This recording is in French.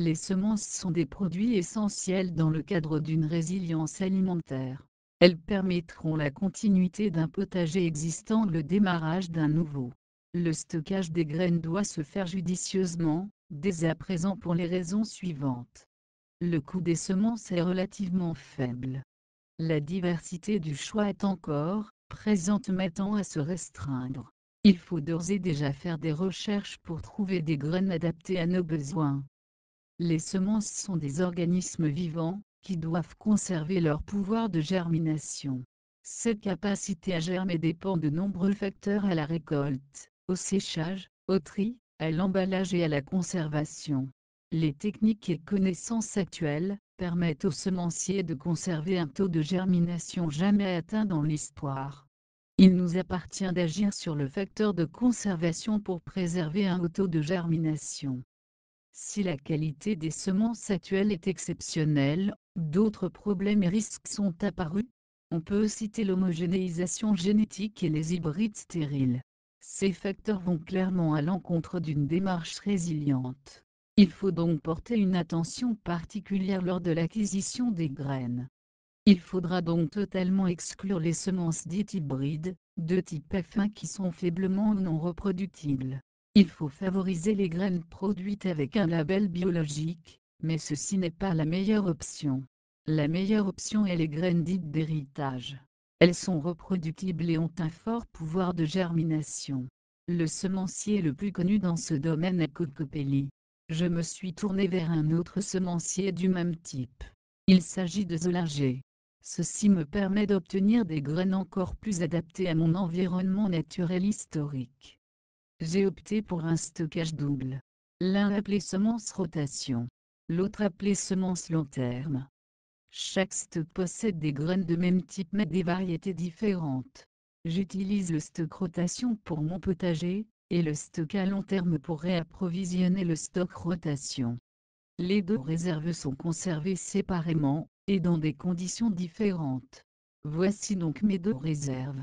Les semences sont des produits essentiels dans le cadre d'une résilience alimentaire. Elles permettront la continuité d'un potager existant ou le démarrage d'un nouveau. Le stockage des graines doit se faire judicieusement, dès à présent pour les raisons suivantes. Le coût des semences est relativement faible. La diversité du choix est encore présente mais tend à se restreindre. Il faut d'ores et déjà faire des recherches pour trouver des graines adaptées à nos besoins. Les semences sont des organismes vivants, qui doivent conserver leur pouvoir de germination. Cette capacité à germer dépend de nombreux facteurs à la récolte, au séchage, au tri, à l'emballage et à la conservation. Les techniques et connaissances actuelles permettent aux semenciers de conserver un taux de germination jamais atteint dans l'histoire. Il nous appartient d'agir sur le facteur de conservation pour préserver un haut taux de germination. Si la qualité des semences actuelles est exceptionnelle, d'autres problèmes et risques sont apparus. On peut citer l'homogénéisation génétique et les hybrides stériles. Ces facteurs vont clairement à l'encontre d'une démarche résiliente. Il faut donc porter une attention particulière lors de l'acquisition des graines. Il faudra donc totalement exclure les semences dites hybrides, de type F1 qui sont faiblement ou non reproductibles. Il faut favoriser les graines produites avec un label biologique, mais ceci n'est pas la meilleure option. La meilleure option est les graines dites d'héritage. Elles sont reproductibles et ont un fort pouvoir de germination. Le semencier le plus connu dans ce domaine est Cocopelli. Je me suis tourné vers un autre semencier du même type. Il s'agit de Zolager. Ceci me permet d'obtenir des graines encore plus adaptées à mon environnement naturel historique. J'ai opté pour un stockage double. L'un appelé semence rotation, l'autre appelé semence long terme. Chaque stock possède des graines de même type mais des variétés différentes. J'utilise le stock rotation pour mon potager, et le stock à long terme pour réapprovisionner le stock rotation. Les deux réserves sont conservées séparément, et dans des conditions différentes. Voici donc mes deux réserves.